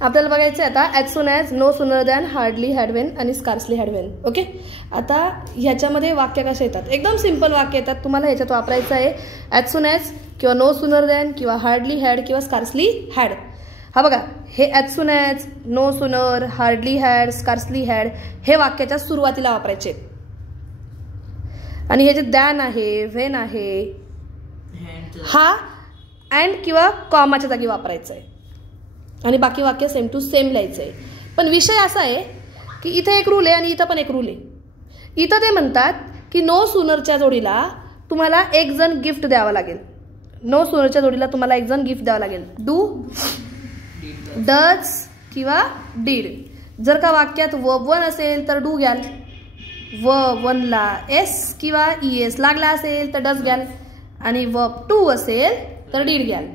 आपल्याला बघायचं आहे आता as soon as, no sooner than, hardly had when आणि स्कार्सली हॅड वेन. ओके, आता ह्याच्यामध्ये वाक्य कसे येतात, एकदम सिंपल वाक्य येतात. तुम्हाला ह्याच्यात वापरायचं आहे ॲज सून ॲज किंवा नो सुनर दॅन किंवा हार्डली हॅड किंवा स्कार्सली हॅड. हा बघा, हे as soon as, no sooner, hardly had, scarcely had हे वाक्याच्या सुरुवातीला वापरायचे. आणि हे जे दॅन आहे, व्हेन आहे, हा अँड किंवा कॉमाच्या जागी वापरायचं आहे. आणि बाकी वाक्य सेम टू सेम लिहायचं आहे. पण विषय असा आहे की इथे एक रूल आहे आणि इथं पण एक रूल आहे. इथं ते म्हणतात की नो सुनरच्या जोडीला तुम्हाला एक जण गिफ्ट द्यावं लागेल. नो सुनरच्या जोडीला तुम्हाला एक जण गिफ्ट द्यावं लागेल. डू, डज किंवा डीड. जर का वाक्यात वर्ब वन असेल तर डू घ्याल, वर्ब वनला एस किंवा ईएस लागला असेल तर डज घ्याल, आणि वर्ब टू असेल तर डीड घ्याल.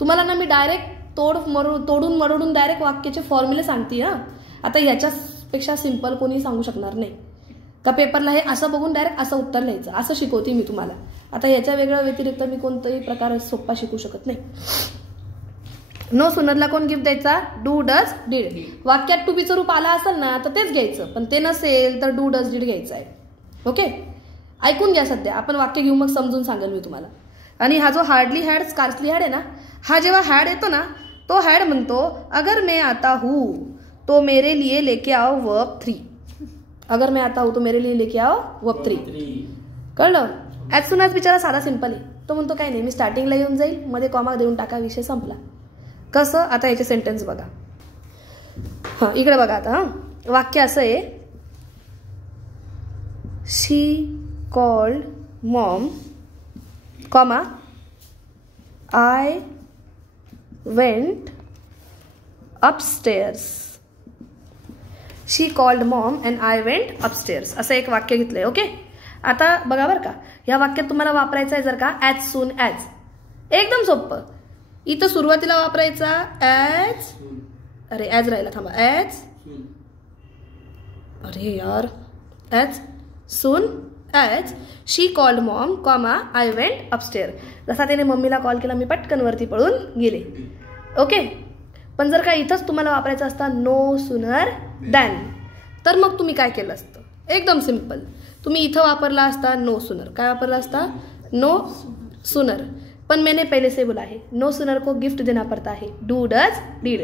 तुम्हाला ना मी डायरेक्ट तोडून मरोडून डायरेक्ट वाक्याचे फॉर्म्युले सांगते ना. आता ह्याच्यापेक्षा सिंपल कोणी सांगू शकणार नाही का पेपरला हे असं बघून डायरेक्ट असं उत्तर लिहायचं, असं शिकवते मी तुम्हाला. आता ह्याच्या वेगळ्या व्यतिरिक्त मी कोणताही प्रकार सोपा शिकू शकत नाही. नो सुनरला कोण गिफ्ट द्यायचा, डू डज डीड. वाक्यात टू बीचं रूप आला असेल ना तर तेच घ्यायचं, पण ते नसेल तर डू डज डीड घ्यायचं आहे. ओके, ऐकून घ्या. सध्या आपण वाक्य घेऊ, मग समजून सांगेल मी तुम्हाला. आणि हा जो हार्डली हॅड, स्कार्सली हॅड आहे ना, हा जेव्हा हॅड येतो ना तो हॅड म्हणतो अगर मैं आता हूँ तो मेरे लिए लेके आओ वर्ब 3. अगर मैं आता हूँ तो मेरे लिए लेके आओ वर्ब 3. कळलं? ॲज सून ॲज बिचारा साधा सिंपल आहे. तो म्हणतो काय नाही, मी स्टार्टिंगला येऊन जाईल, मध्ये कॉमा देऊन टाका, विषय संपला. कसं? आता याचे सेंटेन्स बघा. हां, इकडे बघा. आता वाक्य असं आहे, she called mom, comma, I went upstairs. She called mom and I went upstairs. असं एक वाक्य घेतलंय. ओके, आता बघा बरं का, या वाक्यात तुम्हाला वापरायचं आहे जर का ॲज सून ॲज. एकदम सोपं. इथं सुरुवातीला वापरायचा ॲज, अरे ॲज राहिला, थांबा, ॲज, अरे यार, as soon as she called mom, comma, I went upstairs. जसा त्याने मम्मीला कॉल केला, मी पटकन वरती पळून गेले. ओके, पण जर का इथंच तुम्हाला वापरायचं असतं नो सुनर दॅन, तर मग तुम्ही काय केलं असतं, एकदम सिंपल. तुम्ही इथं वापरला असता नो सुनर. काय वापरला असता? No sooner. पण मैंने पहले से बोला है, नो सुनर को गिफ्ट देना पड़ता है, डू डज डीड,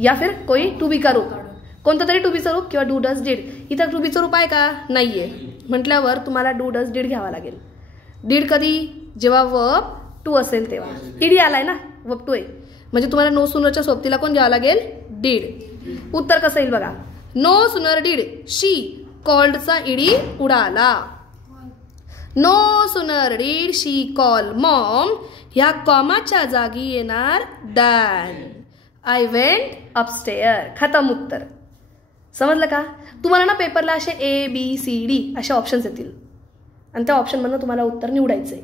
या फिर कोई टू बी का रूप, कोणतं तरी टू बीचं रूप किंवा डू डज डीड. इथं टू बीचं रूप आहे का? नाहीये. म्हटल्यावर तुम्हाला डू डज डीड घ्यावा लागेल. डीड कधी? जेव्हा वर्ब टू असेल तेव्हा. ईडी आलाय ना, वर्ब टू आहे, म्हणजे तुम्हाला नो सुनरच्या सोबतीला कोण घ्यावं लागेल? डीड. उत्तर कसं येईल बघा. नो सुनर डीड शी कॉल्डचा ईडी उडाला. No sooner did she call mom, ह्या कॉमाच्या जागी येणार दॅन. I went अपस्टेअर. खतम उत्तर. समजलं का? तुम्हाला ना पेपरला असे ए बी सी डी असे ऑप्शन्स येतील आणि त्या ऑप्शनमधून तुम्हाला उत्तर निवडायचंय.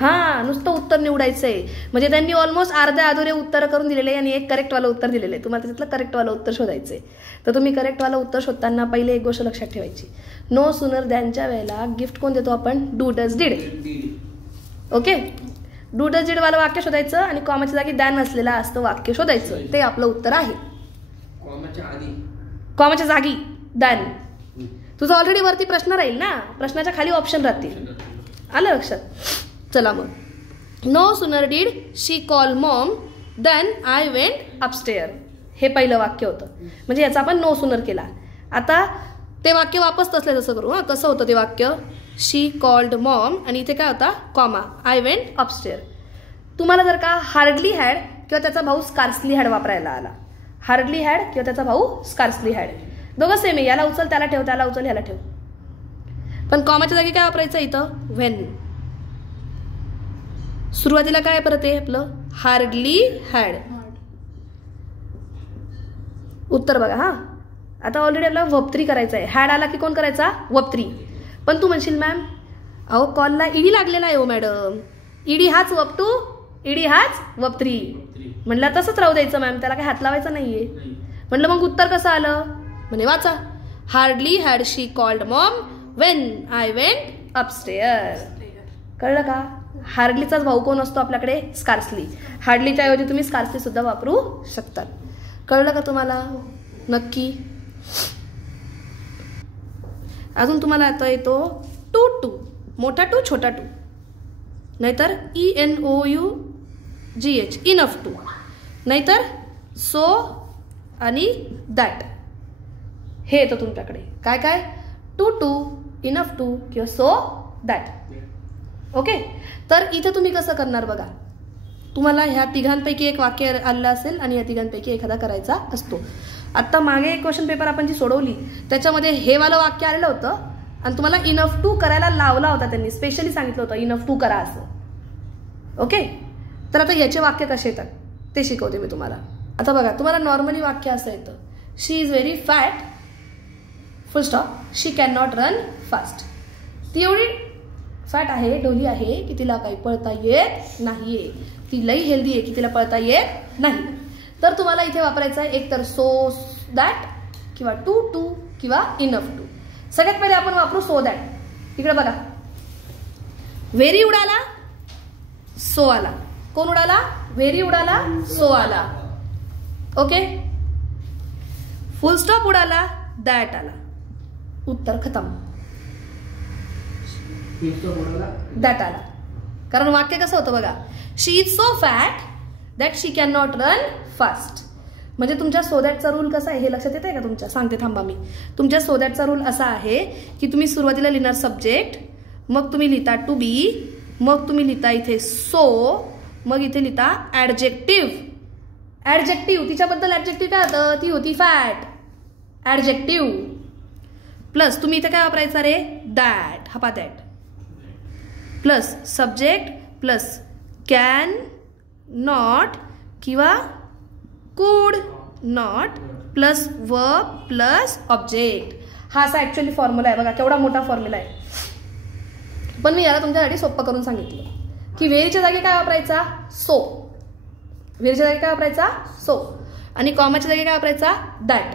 हां, नुसतं उत्तर निवडायचंय. म्हणजे त्यांनी ऑलमोस्ट अर्ध्या अधुरे उत्तर करून दिलेले आणि एक करेक्टवालं उत्तर दिलेलं आहे. तुम्हाला त्याच्यातलं करेक्टवालं उत्तर शोधायचंय. तर तुम्ही करेक्टवालं उत्तर शोधताना पहिले एक गोष्ट लक्षात ठेवायची, नो सुनर दॅनच्या वेळेला गिफ्ट कोण देतो आपण? Do does did. Okay, do does did वाला वाक्य शोधायचं आणि कॉमाच्या जागी दॅन असलेलं असतं वाक्य शोधायचं. ते आपलं उत्तर आहे. कॉमाच्या जागी दॅन. तुझा ऑलरेडी वरती प्रश्न राहील ना, प्रश्नाच्या खाली ऑप्शन राहतील. आलं लक्षात? चला मग, no sooner did she call mom then I went upstairs. हे पहिलं वाक्य होतं, म्हणजे याचा आपण नो सुनर केला. आता ते वाक्य वापस तसलं जसं करू. हां, कसं होतं ते वाक्य? शी कॉल्ड मॉम आणि इथे काय होता? Comma, I went upstairs. तुम्हाला जर का हार्डली हॅड किंवा त्याचा भाऊ स्कार्सली हॅड वापरायला आला, हार्डली हॅड किंवा त्याचा भाऊ स्कार्सली हॅड, दोघं सेम आहे. याला उचल त्याला ठेव, त्याला उचल ह्याला ठेव. पण कॉमाच्या जागी काय वापरायचं इथं? व्हेन. सुरुवातीला काय परत आहे आपलं? Hardly had. उत्तर बघा. हा, आता ऑलरेडी आपल्याला वर्ब 3 करायचं आहे. हॅड आला की कोण करायचा? वर्ब 3. पण तू म्हणशील मॅम अहो कॉलला ईडी लागलेला आहे हो मॅडम, ईडी हाच वर्ब 2, ईडी हाच वर्ब 3. म्हणलं तसंच राहू द्यायचं मॅम, त्याला काही हात लावायचा नाहीये. म्हणलं मग उत्तर कसं आलं? म्हणे वाचा, hardly had she called mom when I went upstairs. कळलं का? हार्डलीचाच भाऊ कोण असतो आपल्याकडे? स्कार्सली. हार्डलीच्या ऐवजी तुम्ही स्कार्सली सुद्धा वापरू शकतात. कळलं का तुम्हाला? नक्की. अजून तुम्हाला आता येतो टू टू, मोठा टू छोटा टू, नाहीतर ENOUGH इनफ टू, नाहीतर सो आणि दॅट. हे येतं तुमच्याकडे काय काय? टू टू, इनफ टू किंवा सो दॅट. ओके. तर इथं तुम्ही कसं करणार बघा. तुम्हाला ह्या तिघांपैकी एक वाक्य आलं असेल आणि या तिघांपैकी एखादा करायचा असतो. आत्ता मागे एक क्वेश्चन पेपर आपण जी सोडवली त्याच्यामध्ये हे वालं वाक्य आलेलं होतं आणि तुम्हाला इनफ टू करायला लावला होता. त्यांनी स्पेशली सांगितलं होतं इनफ टू करा असं. ओके. तर आता याचे वाक्य कसे येतात ते शिकवते मी तुम्हाला. आता बघा, तुम्हाला नॉर्मली वाक्य असं येतं, she is very fat, full stop, she can not run fast. ती एवढी फॅट आहे, ढोली आहे की तिला काही पळता येत नाहीये. ती लई हेल्दी आहे की तिला पळता येत नाही. तर तुम्हाला इथे वापरायचं आहे एक तर सो दॅट किंवा टू टू किंवा इनफ टू. सगळ्यात पहिले आपण वापरू सो दॅट. इकडे बघा, व्हेरी उडाला, सो आला. कोण उडाला? व्हेरी उडाला, सो आला. ओके. फुल स्टॉप उडाला, दॅट आला. उत्तर खतम. दॅट आला. कारण वाक्य कसं होतं बघा, she is so fat that she can not run fast. म्हणजे तुमच्या सो दॅटचा रूल कसा आहे हे लक्षात येत आहे का तुमच्या? सांगते थांबा मी. तुमच्या सो दॅटचा रूल असा आहे की तुम्ही सुरुवातीला लिहिणार सब्जेक्ट, मग तुम्ही लिहिता टू बी, मग तुम्ही लिहिता इथे सो, मग इथे लिहिता ॲडजेक्टिव्ह. ॲडजेक्टिव्ह, तिच्याबद्दल ॲडजेक्टिव्ह काय होतं? ती होती फॅट. ॲडजेक्टिव्ह प्लस तुम्ही इथे काय वापरायचं रे? दॅट. हा पा that plus subject plus can not किंवा कुड not plus verb plus object. हा असा ॲक्च्युअली फॉर्म्युला आहे बघा, केवढा मोठा फॉर्म्युला आहे. पण मी याला तुमच्यासाठी सोपं करून सांगितलं की व्हेरीच्या जागी काय वापरायचा? सो. व्हेरीच्या जागी काय वापरायचा? सो. आणि कॉमाच्या जागी काय वापरायचा? दॅट.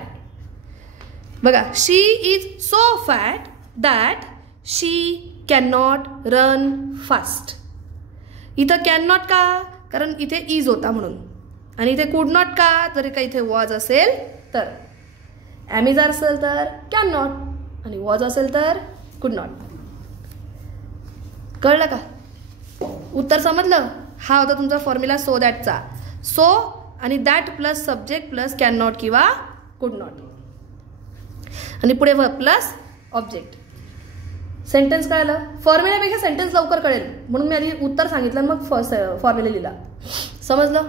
बघा, she is so fat that she can not run fast. इथं कॅन नॉट का? कारण इथे इज होता म्हणून. आणि इथे कुड नॉट का? जर का इथे वॉज असेल तर. ॲम इज असेल तर कॅन नॉट आणि वॉज असेल तर कुड नॉट. कळलं का? उत्तर समजलं? हा होता तुमचा फॉर्म्युला सो दॅटचा. सो आणि that plus subject plus can not किंवा कुड नॉट आणि पुढे वर्ब प्लस ऑब्जेक्ट. सेंटेन्स कळलं? फॉर्म्युल्यापेक्षा सेंटेन्स लवकर कळेल म्हणून मी आधी उत्तर सांगितलं मग फॉर्म्युला लिहिला. समजलं?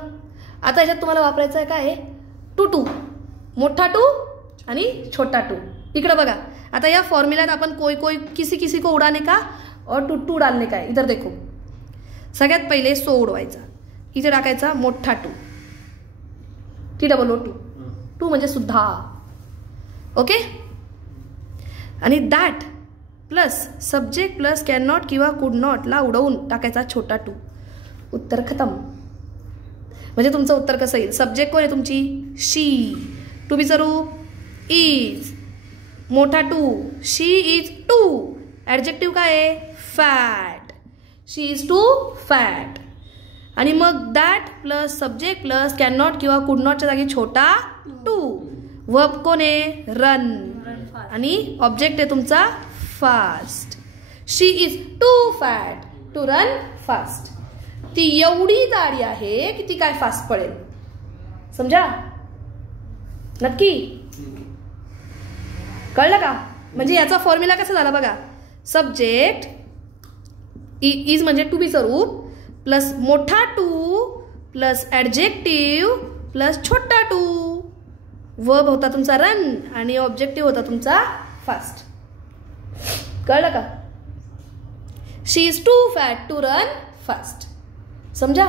आता याच्यात तुम्हाला वापरायचं आहे काय? टू टू, मोठा टू आणि छोटा टू. इकडे बघा, आता या फॉर्म्युल्यात आपण कोई कोई किसी किसी को उडाने का और टू टू डालने का है. इधर देखो, सगळ्यात पहिले सो उडवायचा, इथे टाकायचा मोठा टू, TOO टू. टू म्हणजे सुद्धा. ओके. आणि that plus subject plus can not किंवा कुड नॉटला उडवून टाकायचा छोटा टू. उत्तर खतम. म्हणजे तुमचं उत्तर कसं येईल? सब्जेक्ट कोण आहे तुमची? शी. टू बीचं रूप इज. मोठा too, she is too. Adjective काय आहे? Fat. She is too fat. आणि मग that plus subject plus can not किंवा कुड नॉटच्या जागी छोटा टू. वर्ब कोण आहे? रन. आणि ऑब्जेक्ट आहे तुमचा fast. She is too fat to run fast. ती एवढी जाडी आहे की ती काय फास्ट पळेल. समजा? नक्की कळलं का? म्हणजे याचा फॉर्म्युला कसा झाला बघा, सब्जेक्ट इज म्हणजे टू बीचं रूप प्लस मोठा टू प्लस ॲडजेक्टिव्ह प्लस छोटा टू. वर्ब होता तुमचा रन आणि ऑब्जेक्टिव्ह होता तुमचा फास्ट. कळलं का? She is too fat to run fast. समजा?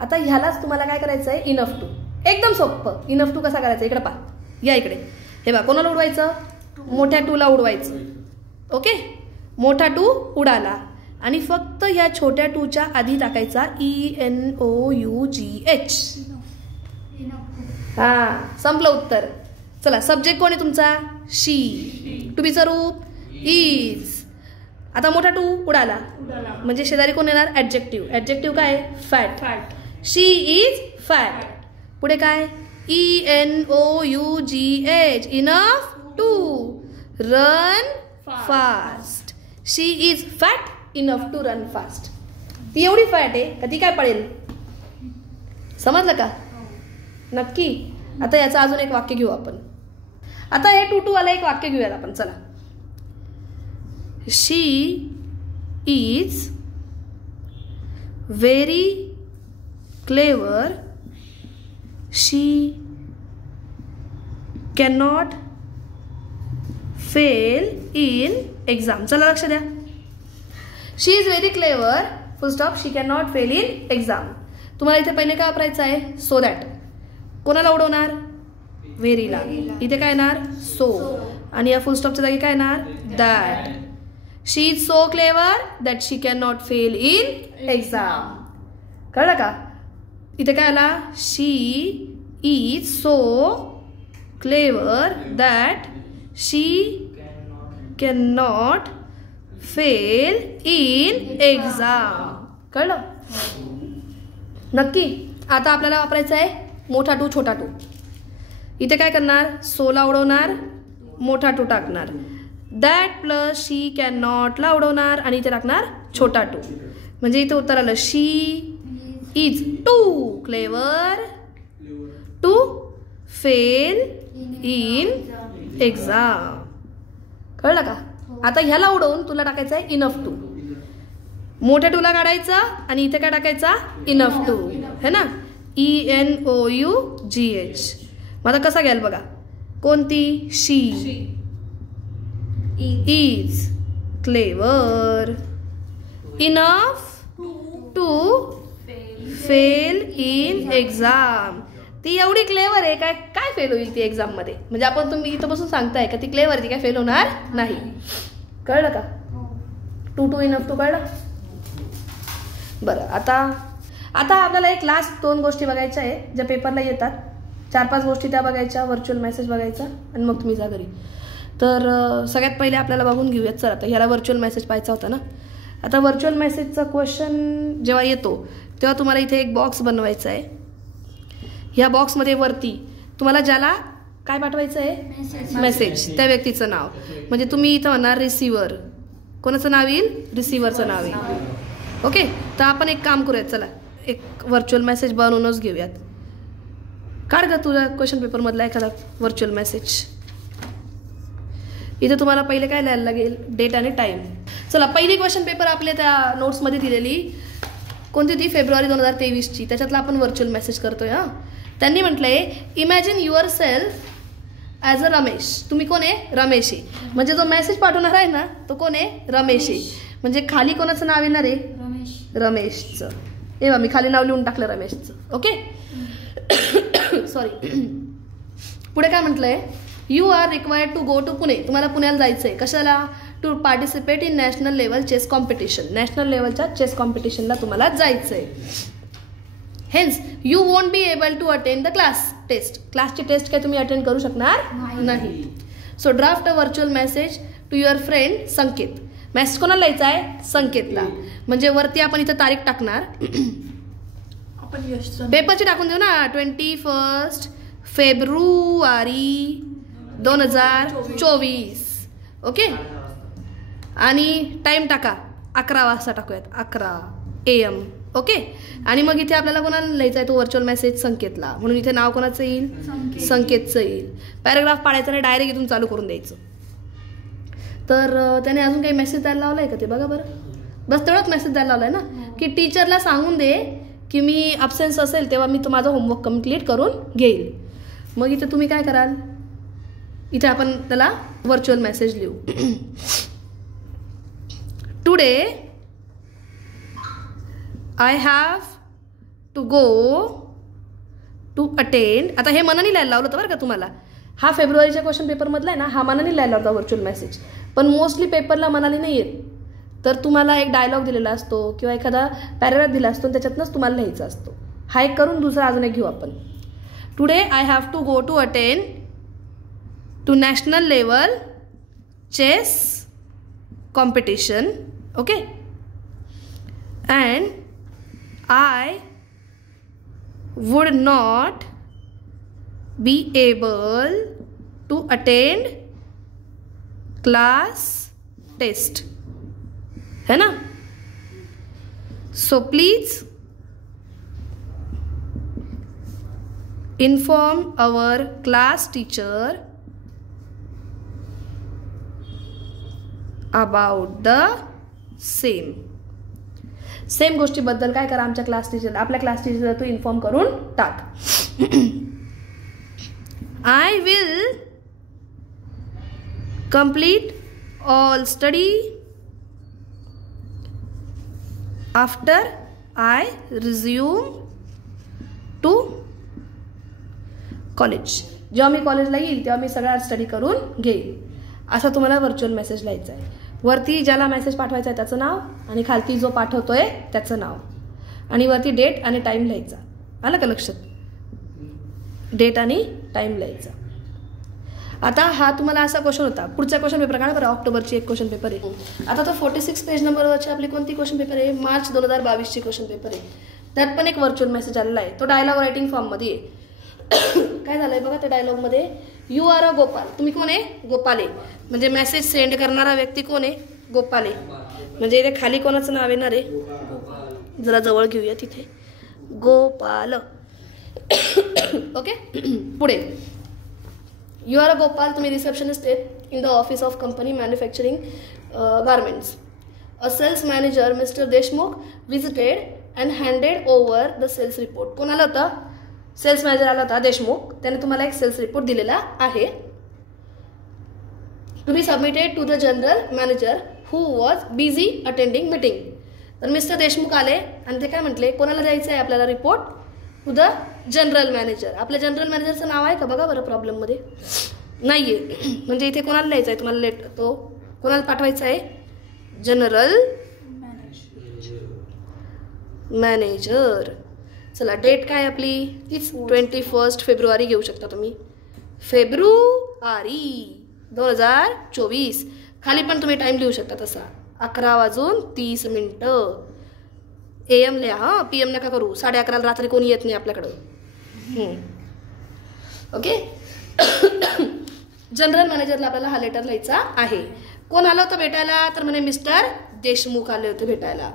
आता ह्यालाच तुम्हाला काय करायचं आहे? Enough to. एकदम सोपं. इनफ टू कसा करायचा? इकडे पहा, या इकडे. हे बघा, कोणाला उडवायचं? मोठ्या टूला उडवायचं. ओके. मोठा टू उडाला आणि फक्त ह्या छोट्या टूच्या आधी टाकायचा ENOUGH. हा, संपलं उत्तर. चला, सब्जेक्ट कोण आहे तुमचा? शी. टू बीचं रूप इज. आता मोठा टू उडाला म्हणजे शेजारी कोण येणार? ॲडजेक्टिव्ह. ॲडजेक्टिव्ह काय? फॅट. She is fat. पुढे काय? ENOUGH. Enough to run fast. She is fat enough to run fast. ती एवढी फॅट आहे का ती काय पळेल? समजलं का? नक्की. आता याचं अजून एक वाक्य घेऊ आपण. आता हे टू वाला एक वाक्य घेऊयात आपण. चला. She is very clever. She cannot fail in exam. चला लक्ष द्या. She is very clever full stop. She can not fail in exam. तुम्हाला इथे पहिले काय वापरायचं आहे? So that. कोणाला उडवणार? व्हेरीला. इथे काय येणार? सो. आणि या फुल स्टॉपच्या जागी काय येणार? That. She is so clever that she can not fail in exam. कळलं का? इथे काय आला? She is so clever that she can not fail in exam. कळलं? नक्की. आता आपल्याला वापरायचं आहे मोठा टू छोटा टू. इथे काय करणार? सोला उडवणार, मोठा टू टाकणार. दॅट प्लस शी कॅन नॉटला उडवणार आणि इथे टाकणार छोटा टू. म्हणजे इथे उत्तर आलं she is too clever to fail in exam. कळलं का? आता ह्याला उडवून तुला टाकायचं आहे इनफ टू. मोठ्या टूला काढायचा आणि इथे काय टाकायचा? Enough to. है ना? ENOUGH. मग आता कसा घ्याल बघा. कोणती? She is clever enough to fail in exam. ती एवढी क्लेवर आहे काय काय फेल होईल ती एक्झाम मध्ये? म्हणजे आपण तुम्ही इथं बसून सांगताय का ती क्लेवर आहे, ती काय फेल होणार नाही. कळलं का? Too enough to. कळलं? बरं. आता आपल्याला एक लास्ट 2 गोष्टी बघायच्या आहे ज्या पेपरला येतात. 4-5 गोष्टी त्या बघायच्या. व्हर्च्युअल मेसेज बघायचा आणि मग तुम्ही जा घरी. तर सगळ्यात पहिले आपल्याला बघून घेऊयात. चला. आता ह्याला व्हर्च्युअल मेसेज पाहायचा होता ना. आता व्हर्च्युअल मेसेजचा क्वेश्चन जेव्हा येतो तेव्हा तुम्हाला इथे एक बॉक्स बनवायचा आहे. ह्या बॉक्समध्ये वरती तुम्हाला ज्याला काय पाठवायचं आहे? मेसेज. त्या व्यक्तीचं नाव. म्हणजे तुम्ही इथं म्हणणार रिसिव्हर. कोणाचं नाव येईल? रिसिव्हरचं नाव येईल. ओके. तर आपण एक काम करूयात. चला एक व्हर्च्युअल मेसेज बनवूनच घेऊयात. काढ ग तुझ्या क्वेश्चन पेपरमधला एखादा व्हर्च्युअल मेसेज. इथे तुम्हाला पहिले काय लिहायला लागेल? डेट आणि टाईम. चला. पहिली क्वेश्चन पेपर आपल्या त्या नोट्समध्ये दिलेली कोणती ती? फेब्रुवारी 2023ची. त्याच्यातला आपण व्हर्च्युअल मेसेज करतोय. हां. त्यांनी म्हटलंय imagine your self as a Ramesh. तुम्ही कोण आहे? रमेश आहे. म्हणजे जो मेसेज पाठवणार आहे ना तो कोण आहे? रमेश आहे. म्हणजे खाली कोणाचं नाव येणार आहे? रमेशचं. हे बा मी खाली नाव लिहून टाकलं रमेशचं. ओके. सॉरी. पुढे काय म्हटलंय? You are required to go to Pune. तुम्हाला पुण्याला जायचं आहे. कशाला? To participate in national level chess competition. National लेवलच्या चेस कॉम्पिटिशनला तुम्हाला जायचं आहे. Hence you won't be able to attend the class test. क्लासची टेस्ट काय तुम्ही अटेंड करू शकणार नाही. So draft a virtual message to your friend Sanket. Message कोणाला लिहायचा आहे? संकेतला. म्हणजे वरती आपण इथं तारीख टाकणार. पेपरची टाकून देऊ ना. 21 फेब्रुवारी 2024. ओके. आणि टाइम टाका 11 वाजता टाकूयात. 11 AM. ओके. आणि मग इथे आपल्याला कोणाला लिहायचा आहे तो व्हर्च्युअल मेसेज? संकेतला. म्हणून इथे नाव कोणाचं येईल? संकेतचं येईल. पॅराग्राफ पाडायचं नाही, डायरेक्ट इथून चालू करून द्यायचं. तर त्याने अजून काही मेसेज द्यायला लावलाय का ते बघा बरं. बस तेवढाच मेसेज द्यायला लावलाय ना की टीचरला सांगून दे की मी अब्सेन्स असेल तेव्हा मी माझं होमवर्क कम्प्लीट करून घेईल. मग इथे तुम्ही काय कराल? इथे आपण त्याला व्हर्च्युअल मेसेज लिहू. Today I have to go to attend. आता हे मनाने लिहायला लावलं होतं बरं का तुम्हाला. हा फेब्रुवारीच्या क्वेश्चन पेपरमधला आहे ना, हा मनाने लिहायला होता व्हर्च्युअल मेसेज. पण मोस्टली पेपरला मनाने नाही येत. तर तुम्हाला एक डायलॉग दिलेला असतो किंवा एखादा पॅराग्राफ दिला असतो त्याच्यातनंच तुम्हाला लिहायचा असतो. हा एक करून दुसरा अजून एक घेऊ आपण. Today I have to go to attend to national level chess competition. Okay. And I would not be able to attend class test, है ना. So please inform our class teacher about the same. Same गोष्टीबद्दल काय करा, आमच्या class teacher, आपल्या class टीचरला तू inform करून टाक. I will complete all study after I resume to college. जेव्हा मी कॉलेजला येईल तेव्हा मी सगळा स्टडी करून घेईल. असा तुम्हाला व्हर्च्युअल मेसेज लिहायचा आहे. वरती ज्याला मेसेज पाठवायचा आहे त्याचं नाव आणि खालती जो पाठवतोय त्याचं नाव आणि वरती डेट आणि टाईम लिहायचा. आलं का लक्षात? डेट आणि टाईम लिहायचा. आता हा तुम्हाला असा क्वेश्चन होता. पुढचा क्वेश्चन पेपर काढा बरं. ऑक्टोबरची एक क्वेश्चन पेपर आहे. आता तो 46 पेज नंबरवरची आपली कोणती क्वेश्चन पेपर आहे? मार्च 2022ची क्वेश्चन पेपर आहे. त्यात पण एक व्हर्च्युअल मेसेज आलेला आहे. तो डायलॉग रायटिंग फॉर्ममध्ये आहे. काय झालंय बघा त्या डायलॉगमध्ये, यू आर अ गोपाल. तुम्ही कोण आहे? गोपाले. म्हणजे मेसेज सेंड करणारा व्यक्ती कोण आहे? गोपाले. म्हणजे इथे खाली कोणाचं नाव येणार आहे? जरा जवळ घेऊया तिथे, गोपाल. ओके. पुढे, यू आर अ गोपाल. तुम्ही रिसेप्शनिस्ट आहेत in the office of company manufacturing garments. A sales manager mister Deshmukh visited and handed over the sales report. कोण आलं होतं? सेल्स मॅनेजर आला होता देशमुख. त्याने तुम्हाला एक सेल्स रिपोर्ट दिलेला आहे. To be submitted to the general manager who was busy attending meeting. तर मिस्टर देशमुख आले आणि ते काय म्हटले, कोणाला द्यायचं आहे आपल्याला report? To the general manager. आपल्या जनरल मॅनेजरचं नाव आहे का बघा बरं प्रॉब्लेममध्ये? नाही आहे. म्हणजे इथे कोणाला द्यायचं आहे तुम्हाला तो कोणाला पाठवायचा आहे? General manager. चला, डेट काय आपली? तीच 21 फेब्रुवारी घेऊ शकता तुम्ही. फेब्रुवारी 2024. खाली पण तुम्ही टाईम लिहू शकता तसा, 11:30 AM लिहा. हां, PM नका करू. 11:30 रात्री कोणी येत नाही आपल्याकडं. ओके. जनरल मॅनेजरला आपल्याला हा लेटर लिहायचा आहे. कोण आलं होतं भेटायला? तर म्हणे मिस्टर देशमुख आले होते भेटायला.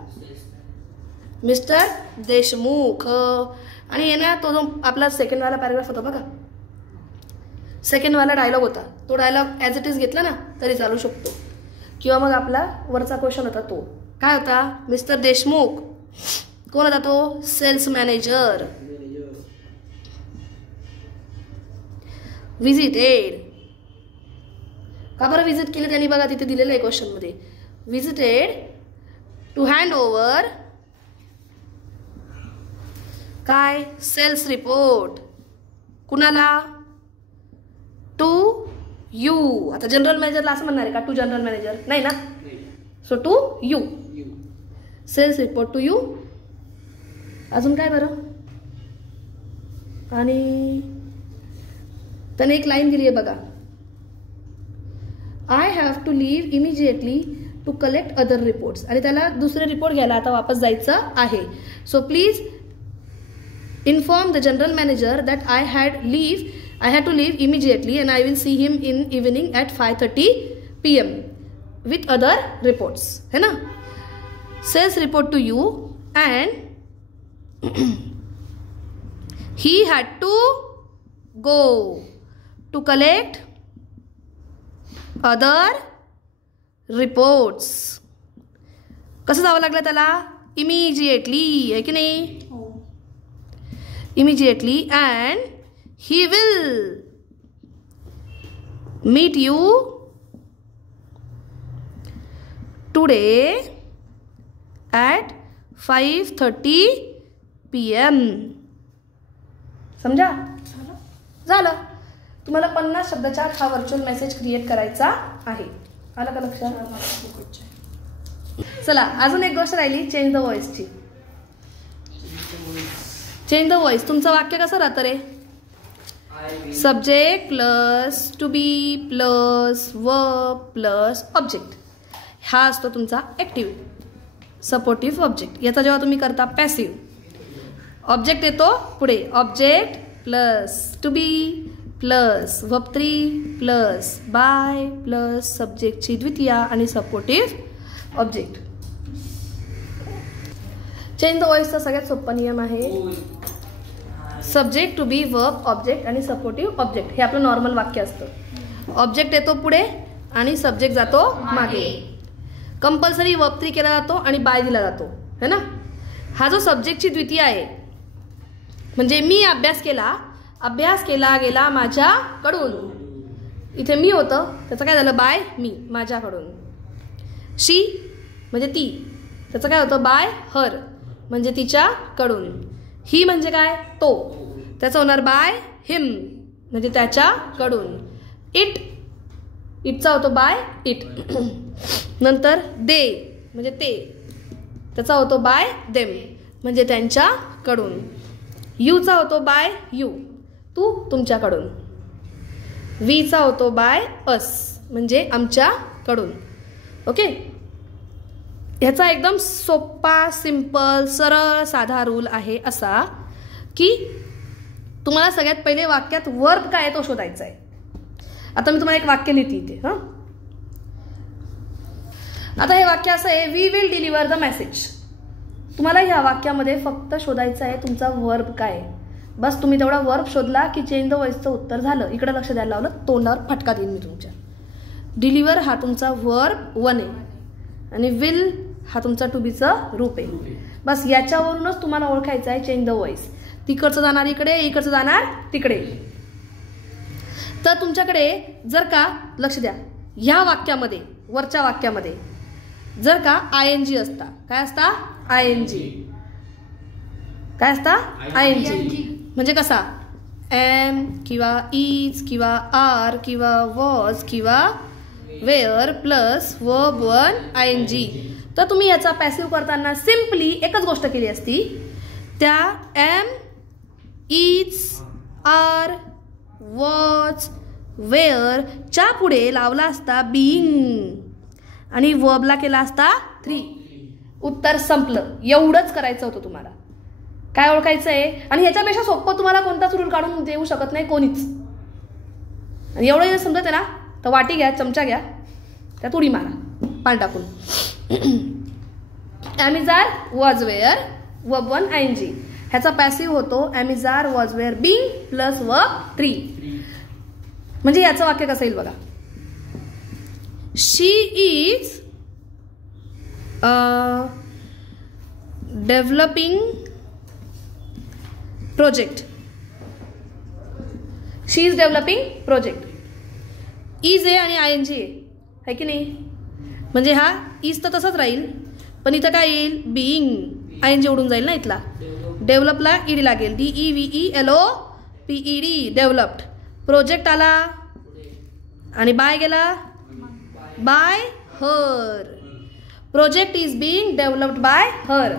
मिस्टर देशमुख. आणि ये ना तो जो आपला सेकंडवाला पॅराग्राफ होता बघा, सेकंडवाला डायलॉग होता, तो डायलॉग ॲज इट इज घेतला ना तरी चालू शकतो. किंवा मग आपला वरचा क्वेश्चन होता तो काय होता? मिस्टर देशमुख कोण होता तो? Sales manager. विजिटेड. का बरं विजिट केलं त्यांनी? बघा तिथे दिलेलं आहे क्वेश्चनमध्ये. विजिटेड टू हँड ओव्हर काय? Sales report. कुणाला? To you. आता जनरल मॅनेजरला असं म्हणणार आहे का टू जनरल मॅनेजर? नाही ना. So to you. Sales report to you. अजून काय बरं? आणि त्याने एक लाईन दिली आहे बघा, I have to leave immediately to collect other reports. आणि त्याला दुसरे रिपोर्ट घ्यायला आता वापस जायचं आहे. So please inform the general manager that I had to leave immediately and I will see him in evening at 5:30 PM with other reports. है ना? Sales report to you and he had to go to collect other reports. कसं जावं लागलं त्याला? Immediately. आहे की नाही? immediately and he will meet you today at 5:30 PM. समजा? झालं. तुम्हाला 50 शब्दाचा हा व्हर्च्युअल मेसेज क्रिएट करायचा आहे. आलं का लक्षात? चला, अजून एक गोष्ट राहिली, चेंज द व्हॉइसची. Change the voice. तुमचं वाक्य कसं राहतं रे? Subject plus to be plus verb plus object. हा असतो तुमचा ॲक्टिव्ह सपोर्टिव्ह ऑब्जेक्ट. याचा जेव्हा तुम्ही करता पॅसिव्ह, ऑब्जेक्ट येतो पुढे, object plus to be plus verb 3 plus by plus सब्जेक्टची द्वितीया आणि सपोर्टिव्ह ऑब्जेक्ट. चेंज द वॉइसचा सगळ्यात सोपा नियम आहे. Subject to be verb object आणि सपोर्टिव्ह ऑब्जेक्ट हे आपलं नॉर्मल वाक्य असतं. ऑब्जेक्ट येतो पुढे आणि सब्जेक्ट जातो मागे. कंपल्सरी वर्ब 3 केला जातो आणि बाय दिला जातो है ना. हा जो सब्जेक्टची द्वितीय आहे म्हणजे मी अभ्यास केला गेला माझ्याकडून. इथे मी होतं त्याचं काय झालं बाय मी माझ्याकडून. शी म्हणजे ती त्याचं काय होतं बाय हर म्हणजे तिच्याकडून. ही म्हणजे काय तो त्याचं होणार बाय हिम म्हणजे त्याच्याकडून. इटचा होतो बाय इट. नंतर दे म्हणजे ते त्याचा होतो बाय देम म्हणजे त्यांच्याकडून. यूचा होतो बाय यू तुमच्याकडून. वीचा होतो बाय अस म्हणजे आमच्याकडून. ओके. ह्याचा एकदम सोपा सिंपल सरळ साधा रूल आहे असा की तुम्हाला सगळ्यात पहिले वाक्यात वर्ब काय आहे तो शोधायचा आहे. आता मी तुम्हाला एक वाक्य लिहिते इथे. हां आता हे वाक्य असं आहे we will deliver the message. तुम्हाला ह्या वाक्यामध्ये फक्त शोधायचं आहे तुमचा वर्ब काय. बस तुम्ही तेवढा वर्ब शोधला की चेंज द वॉइसचं उत्तर झालं. इकडे लक्ष द्यायला लावलं तोंडावर फटका देईन मी तुमच्या. डिलिव्हर हा तुमचा वर्ब 1 आहे आणि विल हा तुमचा टू बीचं रूप आहे. बस याच्यावरूनच तुम्हाला ओळखायचं आहे चेंज द वॉइस. तिकडचं जाणार इकडे इकडचं जाणार तिकडे. तर तुमच्याकडे जर का लक्ष द्या ह्या वाक्यामध्ये वरच्या वाक्यामध्ये जर का ING असता काय असता ING काय असता ING म्हणजे कसा एम किंवा इज किंवा आर किंवा वॉज किंवा वेअर प्लस वर्ब 1 ING. तर तुम्ही याचा पॅसिव्ह करताना सिम्पली एकच गोष्ट केली असती. त्या am is are was were च्या पुढे लावला असता बीइंग आणि वर्बला केला असता 3. उत्तर संपलं. एवढंच करायचं होतं तुम्हाला. काय ओळखायचं आहे आणि ह्याच्यापेक्षा सोपं तुम्हाला कोणताच रूल काढून देऊ शकत नाही कोणीच. आणि एवढं जर समजत आहे ना तर वाटी घ्या चमचा घ्या त्यात उडी मारा पाणी टाकून. Am is are was were verb 1 ING. ह्याचा पॅसिव्ह होतो am is are was were being plus verb 3. म्हणजे याचं वाक्य कसं येईल बघा. She is developing project. She is developing project. Is आहे आणि ING आहे की नाही. म्हणजे हा इज तर तसाच राहील पण इथं काय येईल बीइंग ING उडून जाईल ना इथला. डेव्हलपला ईडी लागेल DEVELOPED डेव्हलप्ड. प्रोजेक्ट आला आणि बाय गेला bye her. Project is being developed bye हर.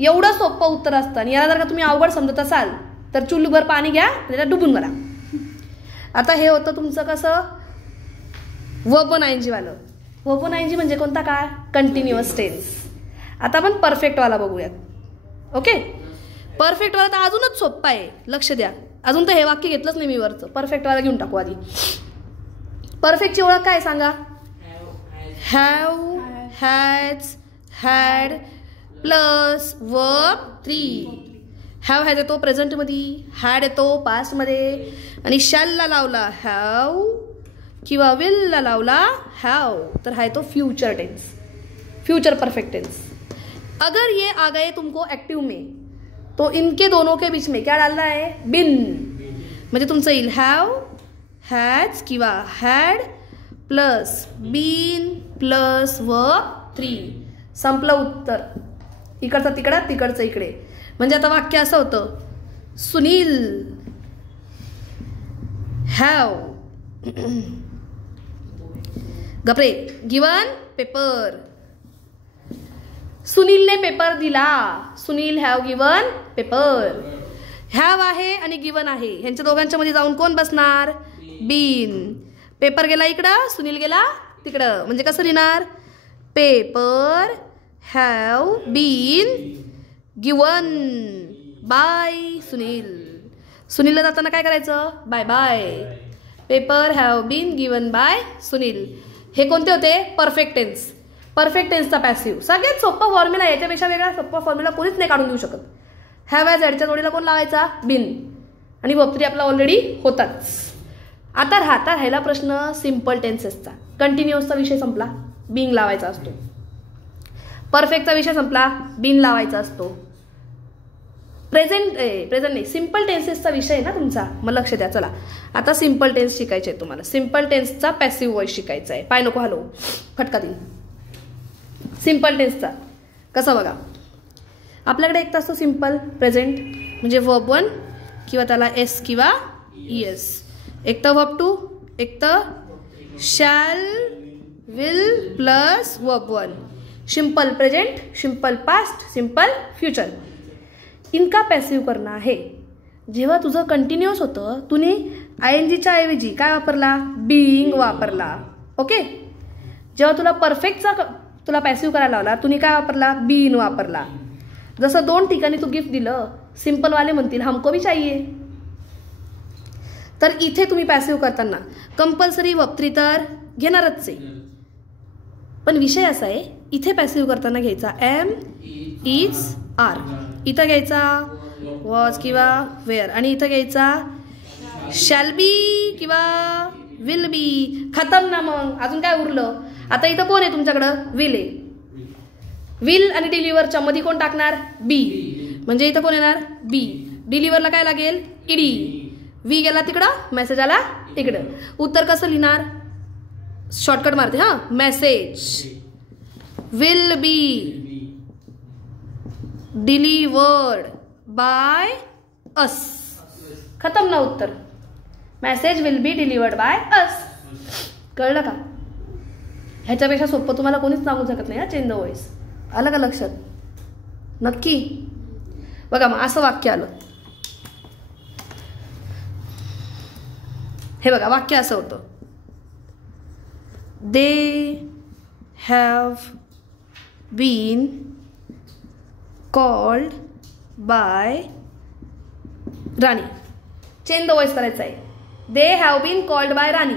एवढं सोपं उत्तर असतं. आणि याला जर का तुम्ही अवघड समजत असाल तर चुलीभर पाणी घ्या त्याला डुबून मारा. आता हे होतं तुमचं कसं वर्ब 1 ING वालं. वर्ब 1 ING म्हणजे कोणता काय कंटिन्युअस टेन्स. आता आपण परफेक्टवाला बघूयात. ओके. परफेक्टवाला तर अजूनच सोप्पा आहे. लक्ष द्या अजून तर हे वाक्य घेतलंच नाही मी वरचं. परफेक्टवाला घेऊन टाकू आधी. परफेक्टची ओळख काय सांगा. Have has had plus verb 3. Have has येतो प्रेझेंटमध्ये हॅड येतो पास्टमध्ये आणि शॅलला लावला हॅव किंवा विलला लावला हॅव तर हा येतो future tense future perfect tense. अगर ये आ गए तुमको एक्टिव में तो इनके दोनों के बीच में क्या डालना है बिन. म्हणजे तुमचं येईल हॅव हॅज किंवा had plus been plus verb 3. संपलं उत्तर. इकडचं तिकडं तिकडचं इकडे. म्हणजे आता वाक्य असं होतं सुनील हॅव गपरे गिवन पेपर. सुनीलने पेपर दिला. Sunil have given paper. Have आहे आणि गिवन आहे ह्यांच्या दोघांच्या मध्ये जाऊन कोण बसणार बीन. पेपर गेला इकडं सुनील गेला तिकडं. म्हणजे कसं लिहिणार paper have been given by Sunil. सुनीलला जाताना काय करायचं? Bye bye. Paper have been given by Sunil. हे कोणते होते? Perfect tense. परफेक्ट टेन्सचा पॅसिव्ह. सगळ्यात सोपा फॉर्म्युला, याच्यापेक्षा वेगळा सोपा फॉर्म्युला कोणीच नाही काढून देऊ शकत. हॅव ॲज ॲडच्या जोडीला कोण लावायचा? बीन. आणि वर्ब 3 आपला ऑलरेडी होताच. आता राहिला प्रश्न सिम्पल टेन्सेसचा. कंटिन्युअसचा विषय संपला, बीइंग लावायचा असतो. परफेक्टचा विषय संपला, बीन लावायचा असतो. प्रेझेंट नाही, सिम्पल टेन्सेसचा विषय आहे ना तुमचा. मग लक्ष द्या. चला आता सिम्पल टेन्स शिकायचे आहे तुम्हाला. सिम्पल टेन्सचा पॅसिव्ह वॉइस शिकायचा आहे. पाय नको हलवू, फटका देईन. सिम्पल टेन्सचा कसं बघा, आपल्याकडे एक तर असतो सिम्पल प्रेझेंट म्हणजे वर्ब 1 किंवा त्याला एस किंवा ईएस. एक तर वर्ब 2, एक तर shall will plus verb 1. Simple present, simple past, simple future. इनका पॅसिव्ह करना है. जेव्हा तुझं कंटिन्युअस होतं, तुने आयएनजीच्या ऐवजी काय वापरला? बीइंग वापरला. ओके. जेव्हा तुला परफेक्टचा तुला पॅसिव्ह करायला लावला, तुम्ही काय वापरला? बीन वापरला. जसं 2 ठिकाणी तू गिफ्ट दिलं, सिंपलवाले म्हणतील हमको भी चाहिए. तर इथे तुम्ही पॅसिव्ह करताना कंपल्सरी वर्ब 3 तर घेणारच आहे. पण विषय असा आहे, इथे पॅसिव्ह करताना घ्यायचा एम, इज, आर. इथं घ्यायचा वॉज किंवा वेअर. आणि इथं घ्यायचा शॅल बी किंवा विल बी. खतम ना. मग अजून काय उरलं? आता इथं कोण आहे तुमच्याकडं? विल आहे. विल आणि डिलिव्हरच्या मध्ये कोण टाकणार? बी. म्हणजे इथं कोण येणार? बी. डिलिव्हरला काय लागेल? ईडी. वी गेला तिकडं, मेसेज आला इकडं. उत्तर कसं लिहिणार? शॉर्टकट मारते हा. Message will be delivered by us. खतम ना उत्तर. Message will be delivered by us. कळलं का? ह्याच्यापेक्षा सोपं तुम्हाला कोणीच सांगू शकत नाही. Change the voice. आलं का लक्षात? नक्की. बघा मग असं वाक्य आलं. हे बघा वाक्य असं होतं, they have been called by Rani. Change the voice करायचं आहे. They have been called by Rani.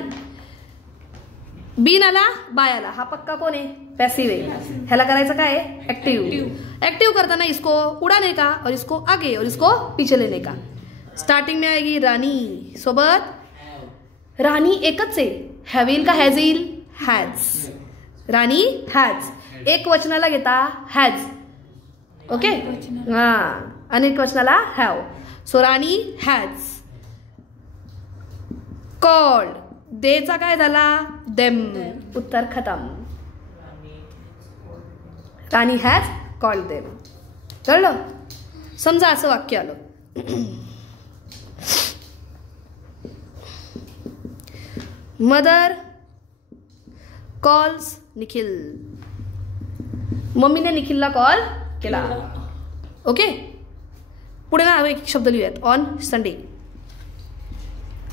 Been आला, बाय आला. हा पक्का कोण आहे? पॅसिव्ह आहे. ह्याला करायचं काय आहे? एक्टिव्ह. एक्टिव्ह करताना इसको उड़ाने का और इसको आगे और इसको पीछे लेने का. स्टार्टिंग में आएगी राणी सोबत. राणी एकच आहे. हॅव येईल का हॅज येईल? हॅज. राणी हॅज. एक वचनाला घेता हॅज. ओके. हा. अनेक वचनाला have. So Rani has called. देचा काय झाला? देम. उत्तर खतम. Rani has called them. कळलं? समजा असं वाक्य आलं, मदर कॉल्स निखिल. मम्मीने निखिलला कॉल केला. ओके. पुढे ना एक शब्द लिहूयात. On Sunday.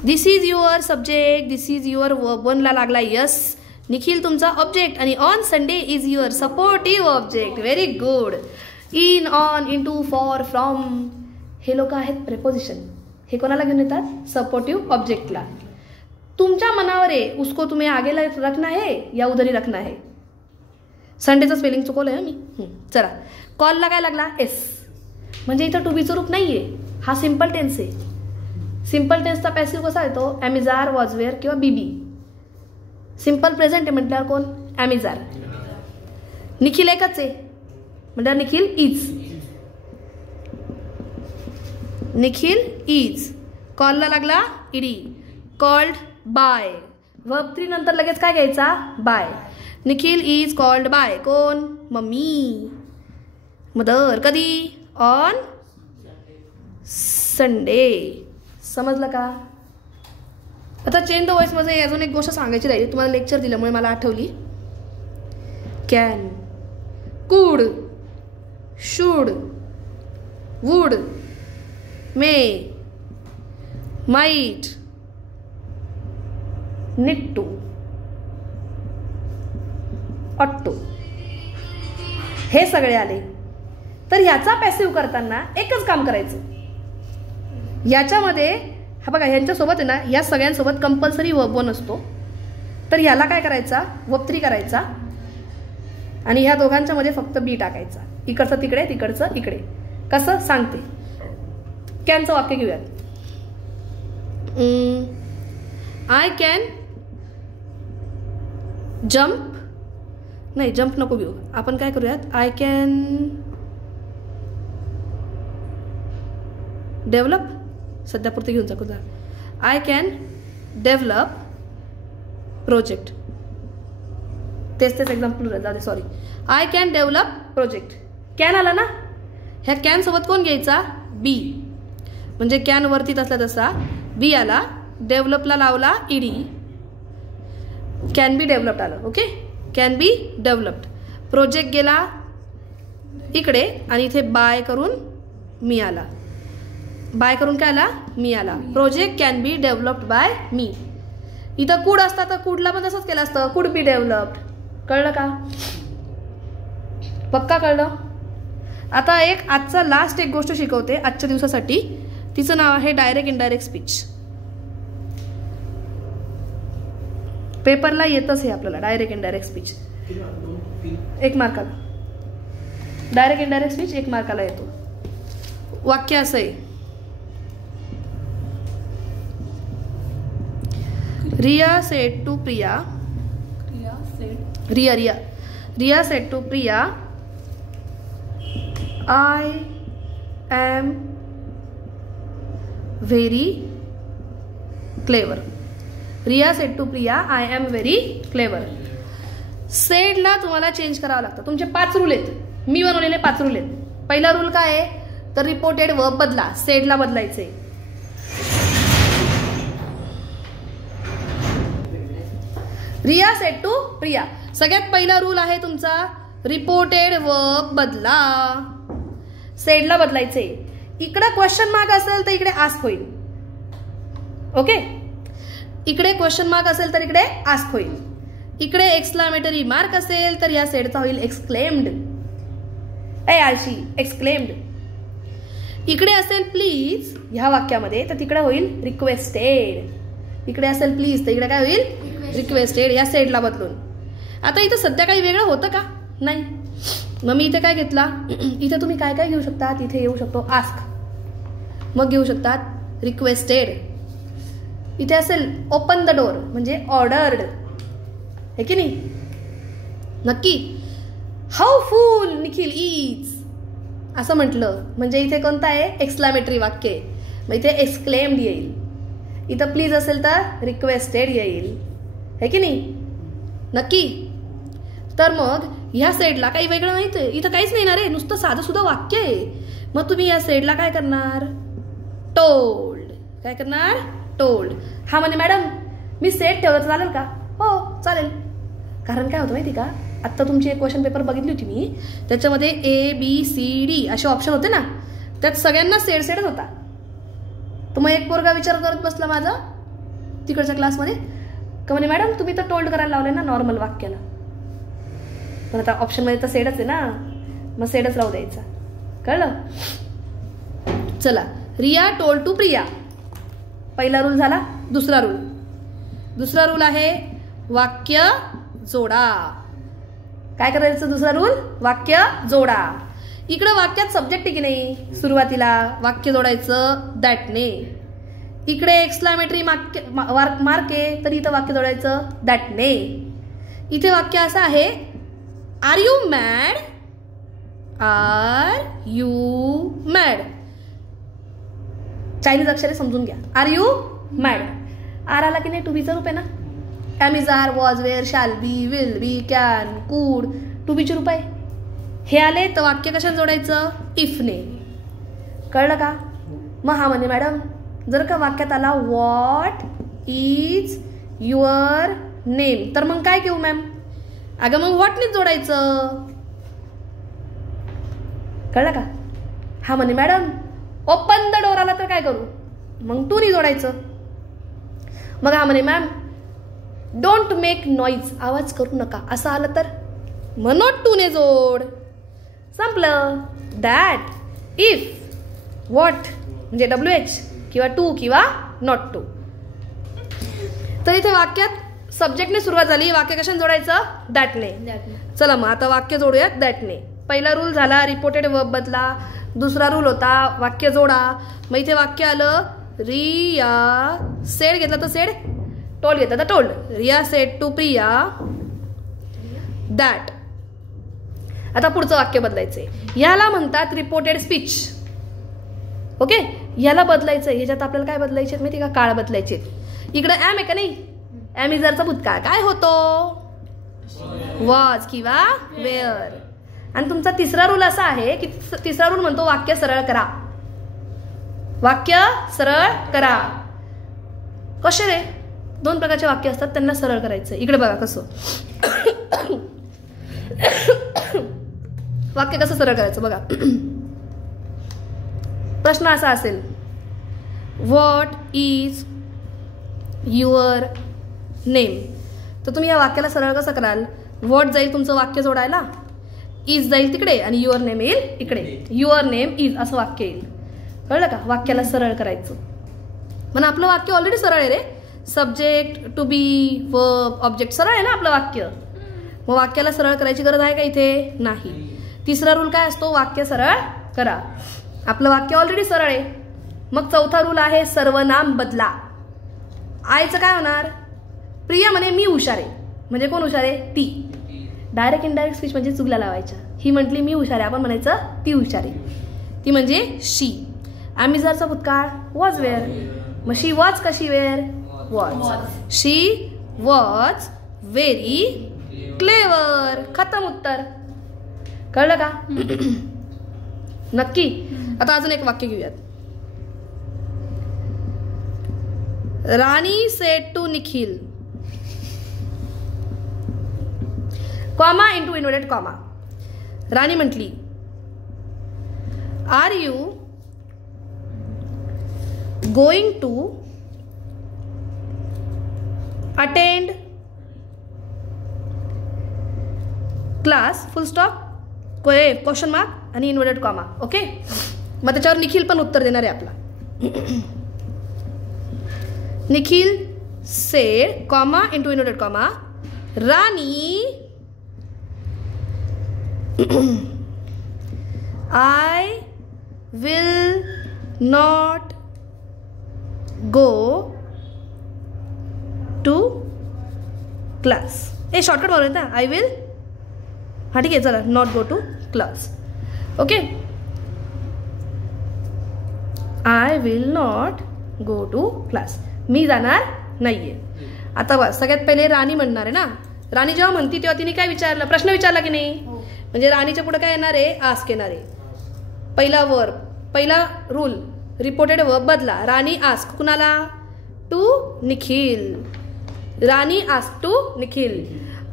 This is your subject, this is your verb 1 ला लागला यस. निखिल तुमचा ऑब्जेक्ट आणि on Sunday is your supportive object. Very good. In, on, into, for, from हे लोक आहेत प्रेपोजिशन. हे कोणाला घेऊन येतात? सपोर्टिव्ह ऑब्जेक्टला. तुमच्या मनावर आहे, उसको तुम्हें आगे रखना है या उधर ही रखना है. संडेचं स्पेलिंग चुकवलं आहे मी. चला. कॉलला काय लागला? एस. म्हणजे इथं टू बीचं रूप नाही आहे. हा सिम्पल टेन्स आहे. सिम्पल टेन्सचा पॅसिव्ह कसा येतो? ॲमिजार, वॉजवेअर किंवा बीबी. सिम्पल प्रेझेंट आहे म्हटल्यावर कोण? ॲमिजार. निखिल एकच आहे म्हटल्यावर निखिल इज. निखिल इज. कॉलला लागला ईडी. Called by. वर्ब 3 नंतर लगेच काय घ्यायचा? By. Nikhil is called by कोण? मम्मी. मदर. कधी? On Sunday. समजलं का? आता चेंज द व्हॉइस मध्ये अजून एक गोष्ट सांगायची राहिली. तुम्हाला लेक्चर दिल्यामुळे मला आठवली. Can, could, should, would, may, might, need to, ought to हे सगळे आले. तर ह्याचा पॅसिव्ह करताना एकच काम करायचं. याच्यामध्ये हा बघा, ह्यांच्यासोबत आहे ना, या सगळ्यांसोबत कंपल्सरी वर्ब 1 असतो. तर ह्याला काय करायचा, वर्ब 3 करायचा आणि ह्या दोघांच्या फक्त बी टाकायचा. इकडचं तिकडे, तिकडचं इकडे. कसं सांगते. कॅनचं वाक्य घेऊयात. आय कॅन जम्प, नाही जम्प नको घेऊ, आपण काय करूयात, आय कॅन डेव्हलप, सध्यापुरते घेऊन जाऊ. I can develop project. तेच एक्झाम्पल जाऊ दे, sorry. I can develop project. Can आला ना, ह्या कॅन सोबत कोण घ्यायचा, बी. म्हणजे कॅन वरतीत असला तसा बी आला, डेव्हलपला लावला ईडी, कॅन बी डेव्हलप्ड आलं. Okay, can be developed. Project गेला इकडे आणि इथे बाय करून मी आला. बाय करून काय आला, मी आला. Project can be developed by me. इथं कुड असता तर कुडला पण तसंच केलं असतं, कुड बी डेव्हलप्ड. कळलं का, पक्का कळलं. आता आजचा लास्ट एक गोष्ट शिकवते आजच्या दिवसासाठी. तिचं नाव आहे डायरेक्ट इनडायरेक्ट स्पीच. पेपरला येतच हे आपल्याला डायरेक्ट इनडायरेक्ट स्पीच. 1 मार्काला डायरेक्ट इनडायरेक्ट स्पीच 1 मार्काला येतो. वाक्य असं आहे, Riya said to Priya, Riya said to Priya, I am very clever. Riya said to Priya, I am very clever. सेडला तुम्हाला चेंज करावं लागतं. तुमचे 5 रूल आहेत, मी बनवलेले 5 रूल आहेत. पहिला रूल काय आहे, तर रिपोर्टेड वर्ब बदला, सेडला बदलायचे. रिया सेड टू प्रिया, सगळ्यात पहिला रूल आहे तुमचा, रिपोर्टेड वर्ब बदला, सेडला बदलायचे. इकडे क्वेश्चन मार्क असेल तर इकडे आस्क होईल. ओके, इकडे क्वेश्चन मार्क असेल तर इकडे आस्क होईल. इकडे एक्सक्लामेटरी मार्क असेल तर या सेडचा होईल एक्सक्लेम्ड. आळशी, एक्सक्लेम्ड. इकडे असेल प्लीज ह्या वाक्यामध्ये तर तिकडे होईल रिक्वेस्टेड. इकडे असेल प्लीज तर इकडे काय होईल, रिक्वेस्टेड. या सेडला बदलून. आता इथं सध्या काही वेगळं होतं का, नाही. मग मी इथे काय घेतला, इथे तुम्ही काय काय घेऊ शकता, तिथे येऊ शकतो आस्क, मग घेऊ शकतात रिक्वेस्टेड. इथे असेल ओपन द डोअर म्हणजे ऑर्डर्ड, हे की नाही, नक्की. हाऊ फुल निखिल इज असं म्हटलं म्हणजे इथे कोणतं आहे, एक्सक्लामेटरी वाक्य आहे. मग इथे एक्सक्लेम्ड येईल. इथं प्लीज असेल तर रिक्वेस्टेड येईल, हे की नाही, नक्की. तर मग ह्या सेडला काही वेगळं नाही, ते इथं काहीच नाही ना रे, नुसतं साधं सुद्धा वाक्य आहे. मग तुम्ही या सेडला काय करणार, टोल्ड. काय करणार, टोल्ड. हा म्हणे मॅडम मी सेड ठेवलं तर चालेल का, हो चालेल. कारण काय होतं माहिती का, आत्ता तुमची एक क्वेश्चन पेपर बघितली होती मी, त्याच्यामध्ये ABCD असे ऑप्शन होते ना, त्यात सगळ्यांना सेडच होता. तर मग एक पोरगा विचार करत बसला माझा तिकडच्या क्लासमध्ये, का म्हणे मॅडम तुम्ही तर टोल्ड करायला लावले ना नॉर्मल वाक्याला, पण आता ऑप्शनमध्ये तर सेडच आहे ना, मग सेडच लावू द्यायचा. कळलं. चला, रिया टोल्ड टू प्रिया, पहिला रूल झाला. दुसरा रूल आहे वाक्य जोडा. काय करायचं दुसरा रूल, वाक्य जोडा. इकडं वाक्यात सब्जेक्ट आहे की नाही, सुरुवातीला वाक्य जोडायचं दॅटने. इकडे एक्सक्लामेटरी मार्क आहे तर इथं वाक्य जोडायचं दॅटने. इथे वाक्य असं आहे, are you mad, are you mad. Chinese अक्षरे समजून घ्या. R you mad. आर आला की नाही, टू बीचं रूप आहे ना. Am is, are, was, were, shall be, will be, can, could, to बीचे रूप आहे. हे आले तर वाक्य कशाने जोडायचं, इफने. कळलं का. मग हा म्हणे मॅडम जर का वाक्यात आला व्हॉट इज युअर नेम, तर मग काय घेऊ मॅम, अगं मग व्हॉटनेच जोडायचं. कळलं का. हा म्हणे मॅडम ओपन द डोर आला तर काय करू, मग टू नी जोडायचं. मग हा म्हणे मॅम डोंट मेक नॉईज, आवाज करू नका, असं आलं तर मग नॉट टू ने जोड. संपलं. दॅट, इफ, व्हॉट म्हणजे WH, किंवा टू किंवा नॉट टू. तर इथे वाक्यात सब्जेक्टने सुरुवात झाली, वाक्य कशाने जोडायचं? दॅटने. चला मग आता वाक्य जोडूयात दॅटने. पहिला रूल झाला रिपोर्टेड वर्ब बदला. दुसरा रूल होता वाक्य जोडा. मग इथे वाक्य आलं रिया सेड घेतलं तर सेड, टोल्ड घेतलं तर told. Riya said to Priya that. आता पुढचं वाक्य बदलायचंय. याला म्हणतात रिपोर्टेड स्पीच. ओके, याला बदलायचंय. ह्याच्यात आपल्याला काय बदलायचे माहिती का? काळ बदलायचे. इकडे ॲम आहे का नाही? ॲम इजरचा भूतकाळ काय होतो? वॉज किंवा वेअर. आणि तुमचा तिसरा रूल असा आहे की तिसरा रूल म्हणतो वाक्य सरळ करा. वाक्य सरळ करा. कसे रे? दोन प्रकारचे वाक्य असतात, त्यांना सरळ करायचं. इकडे बघा कसं वाक्य कसं सरळ करायचं बघा. प्रश्न असा असेल व्हॉट इज युअर नेम. तर तुम्ही या वाक्याला सरळ कसं कराल? व्हॉट जाईल तुमचं वाक्य जोडायला, इज जाईल तिकडे आणि युअर नेम येईल इकडे. युअर नेम इज असं वाक्य येईल. कळलं का? वाक्याला सरळ करायचं. पण आपलं वाक्य ऑलरेडी सरळ आहे रे. Subject to be verb object सरळ आहे ना आपलं वाक्य. मग वाक्याला सरळ करायची गरज आहे का इथे? नाही. तिसरा रूल काय असतो? वाक्य सरळ करा. आपलं वाक्य ऑलरेडी सरळ आहे. मग चौथा रूल आहे सर्वनाम बदला. आयचं काय होणार? प्रिया म्हणे मी हुशार आहे. म्हणजे कोण हुशार आहे? ती. डायरेक्ट इनडायरेक्ट स्पीच म्हणजे चुगल्या लावायच्या. ही म्हटली मी हुशार आहे, आपण म्हणायचं ती हुशार आहे. ती म्हणजे शी. ॲमिझरचा भूतकाळ वॉज वेअर. मग शी वॉज कशी were? Was. She was very clever. खतम उत्तर. कळलं का? नक्की. आता अजून एक वाक्य घेऊयात. Rani said to Nikhil comma into inverted comma. राणी म्हटली are you going to attend class full stop question mark आणि इन्व्हर्टेड कॉमा. ओके, मग त्याच्यावर निखिल पण उत्तर देणार आहे आपला. Nikhil said comma into inverted comma Rani I will not go to class. A shortcut बोलूयात ना. I will. हा ठीक आहे चला. Not go to class. Okay, I will not go to class. मी जाणार नाहीये. आता बस सगळ्यात पहिले राणी म्हणणार आहे ना. राणी जेव्हा म्हणती तेव्हा तिने काय विचारलं? प्रश्न विचारला की नाही? म्हणजे राणीच्या पुढे काय येणार आहे? आस्क येणार आहे. पहिला वर्ब, पहिला रूल रिपोर्टेड वर्ब बदला. राणी आस्क कुणाला? To Nikhil. Rani ask to Nikhil.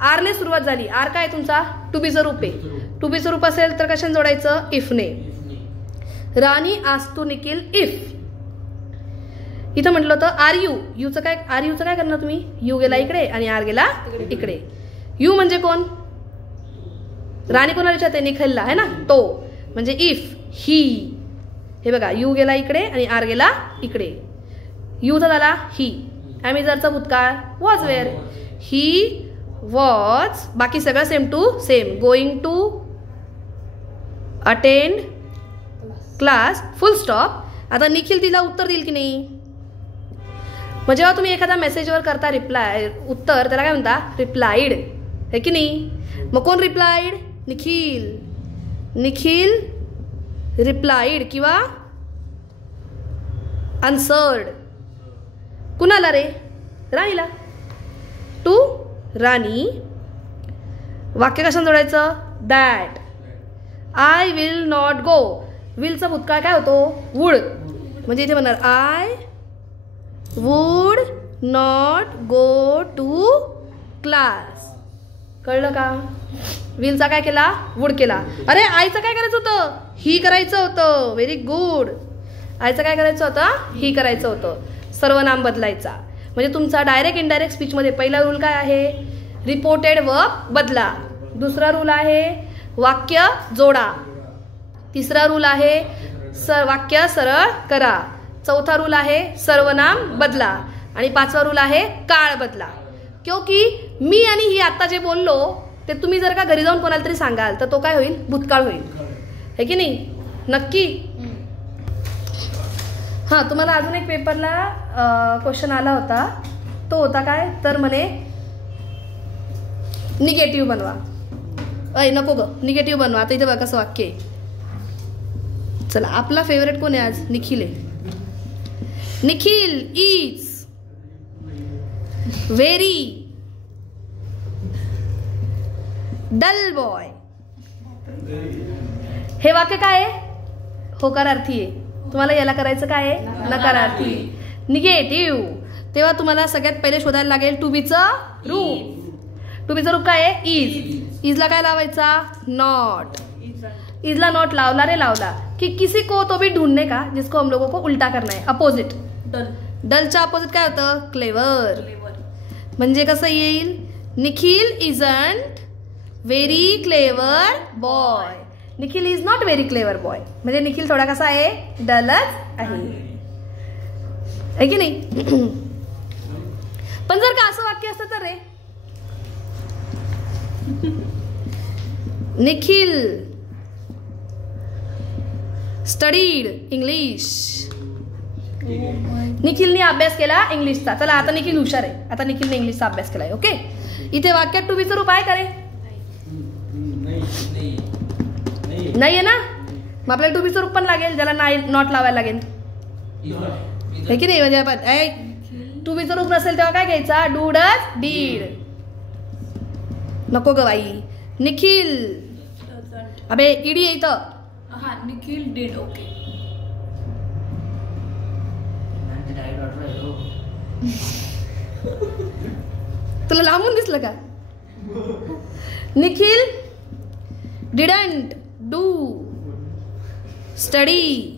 आरने सुरुवात झाली. आर काय तुमचा? टू बीचं रूप आहे. टू बीचं रूप असेल तर कशाने जोडायचं? इफने. राणी आस्क टू निखिल इफ. इथं म्हटलं होतं आर यू. यूचं काय? आर यूचं काय करणार तुम्ही? यू गेला इकडे आणि आर गेला इकडे. यू म्हणजे कोण? राणी कोणाला विचारते? निखिलला आहे ना. तो म्हणजे इफ ही. हे बघा यू गेला इकडे आणि आर गेला इकडे. यूचा झाला ही. ॲमिझरचा भूतकाळ वॉज वेअर. He was. बाकी सगळं same to same. Going to attend class full stop. आता निखिल तिला उत्तर देईल की नाही? मग जेव्हा तुम्ही एखाद्या मेसेजवर करता रिप्लाय उत्तर, त्याला काय म्हणता? रिप्लाइड. आहे की नाही? मग कोण रिप्लाइड? निखिल. निखिल रिप्लाइड किंवा आन्सर्ड. कुणाला रे? राणीला. टू राणी. वाक्य कशाने जोडायचं? That. I will not go. विलचा भूतकाळ काय होतो? वुड. म्हणजे इथे म्हणणार I would not go to class. कळलं का? विलचा काय केला? वुड केला. अरे आईचं काय करायचं होतं? ही करायचं होतं. Very good. आईचं काय करायचं होतं? ही करायचं होतं. सर्वनाम बदलायचा. म्हणजे तुमचा डायरेक्ट इनडायरेक्ट स्पीचमध्ये पहिला रूल काय आहे? रिपोर्टेड वर्ब बदला. दुसरा रूल आहे वाक्य जोडा. तिसरा रूल आहे वाक्य सरळ करा. चौथा रूल आहे सर्वनाम बदला आणि पाचवा रूल आहे काळ बदला. क्योंकि मी आणि ही आता जे बोललो ते तुम्ही जर का घरी जाऊन कोणाला तरी सांगाल तर तो काय होईल, भूतकाळ होईल, है की नाही? नक्की. हां, तुम्हाला अजून एक पेपरला क्वेश्चन आला होता, तो होता काय तर म्हणे निगेटिव्ह बनवा. नको ग, निगेटिव्ह बनवा. आता इथे बघा कसं वाक्य आहे. चला, आपला फेवरेट कोण आहे आज? निखिल आहे. Nikhil is very dull boy. हे वाक्य काय आहे? होकारार्थी आहे. तुम्हाला याला करायचं काय आहे? नकारार्थी. निगेटिव्ह. तेव्हा तुम्हाला सगळ्यात पहिले शोधायला लागेल टू बीचं रूप. टू बीचं रूप काय आहे? इज. इजला काय लावायचा? नॉट. इजला नॉट लावला रे लावला कि किसी को तो भी ढूंढने का जिसको हम लोगों को उल्टा करना है. अपोजिट. डल. डलच्या अपोजिट काय होतं? क्लेवर. म्हणजे कसं येईल? Nikhil isn't very clever boy. Nikhil is not very clever boy. म्हणजे निखिल थोडा कसा आहे? डलच आहे की नाही? पण जर का असं वाक्य असतं तर रे, निखिल स्टडीड इंग्लिश. निखिलने अभ्यास केला इंग्लिशचा. चला, आता निखिल हुशार आहे. आता निखिलने इंग्लिशचा अभ्यास केलाय. ओके. इथे वाक्यात टू बीचं रूप आहे का रे? नाही आहे ना? मग आपल्याला टू बीचं रूप पण लागेल, ज्याला नाही नॉट लावायला लागेल, है की नाही? म्हणजे आपण टू बीचं रूप नसेल तेव्हा काय घ्यायचा? Do does did. नको ग बाई. निखिल, अबे ईडी येतं. हा, निखिल डीड. ओके. तुला लांबून दिसलं का? Nikhil didn't do study